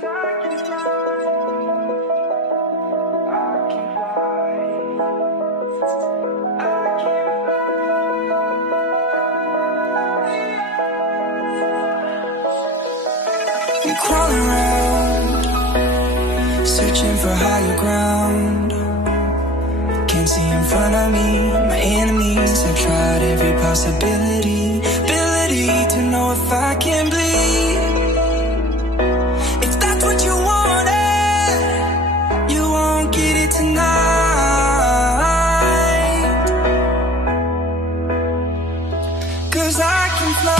Crawling around, searching for higher ground. Can't see in front of me, my enemies. I've tried every possibility, ability to know if I can bleed. If that's what you wanted, you won't get it tonight. 'Cause I can fly.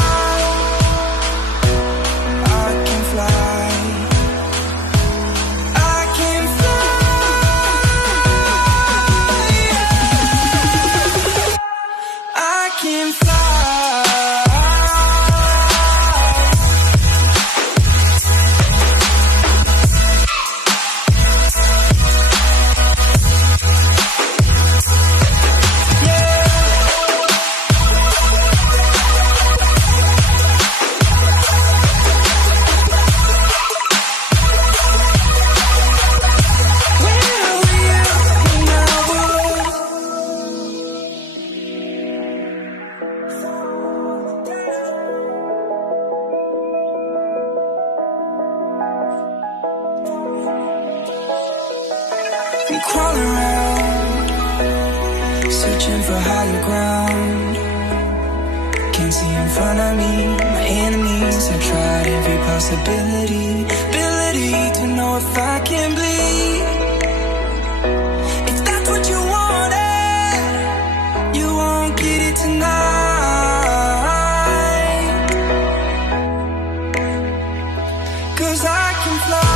Crawling around, searching for higher ground. Can't see in front of me, my enemies. I've tried every possibility, ability to know if I can bleed. If that's what you wanted, you won't get it tonight. 'Cause I can fly.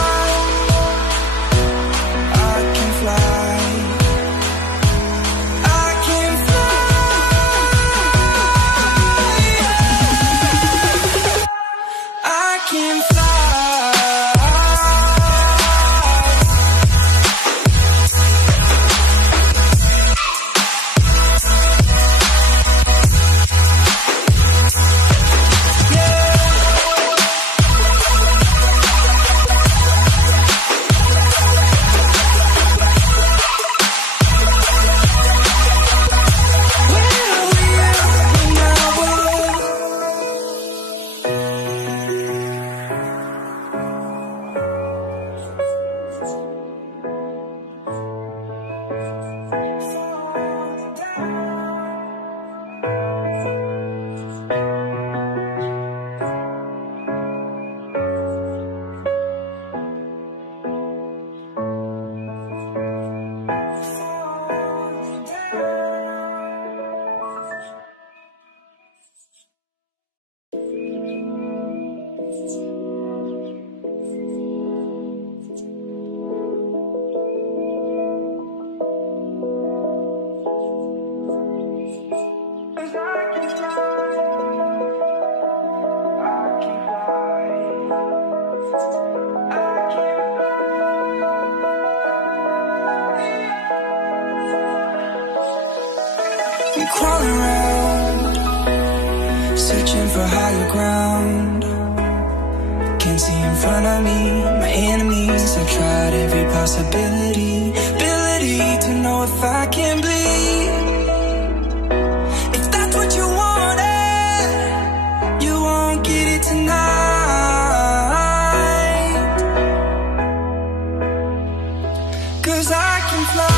Crawling around, searching for higher ground. Can't see in front of me, my enemies. I've tried every possibility, ability to know if I can bleed. If that's what you wanted, you won't get it tonight. 'Cause I can fly.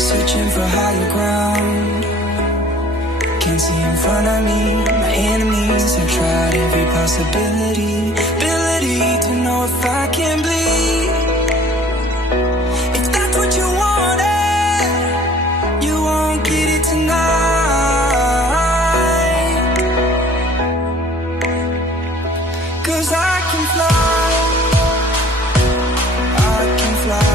searching for higher ground. Can't see in front of me, my enemies have tried every possibility, ability to know if I can bleed. If that's what you wanted, you won't get it tonight. 'Cause I can fly, I can fly.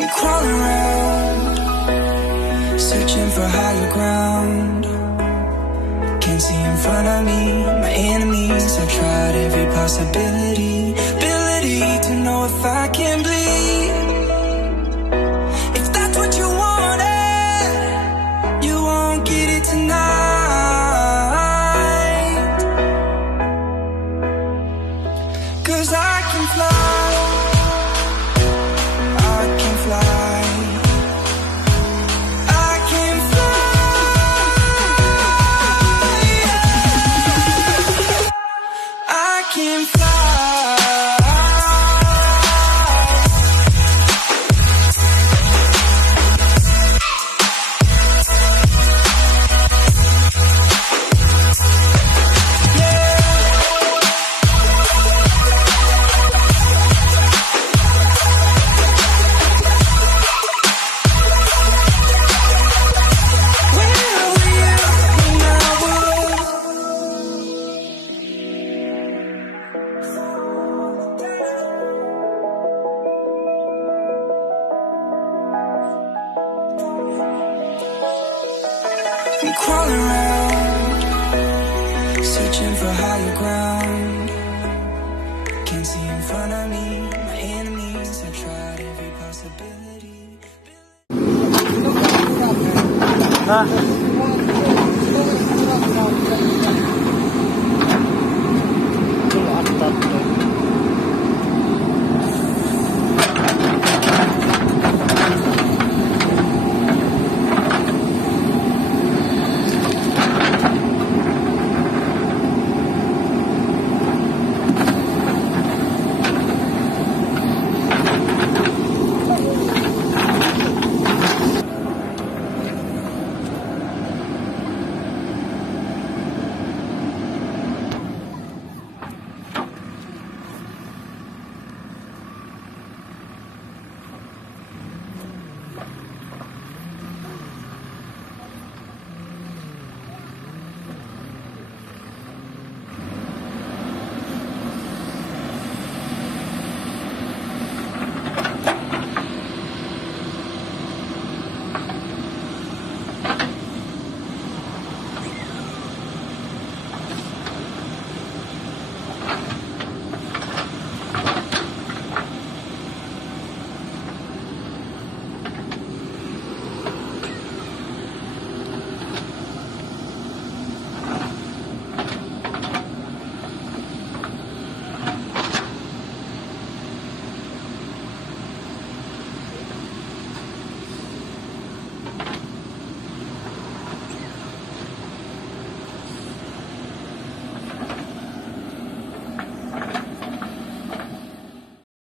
I'm crawling around, searching for higher ground. Can't see in front of me, my enemies have tried every possibility, ability to know if I can bleed. If that's what you wanted, you won't get it tonight. 'Cause I can fly, I can fly. I can fly. I can fly. I'm crawling around, searching for higher ground. Can't see in front of me, my enemies have tried every possibility.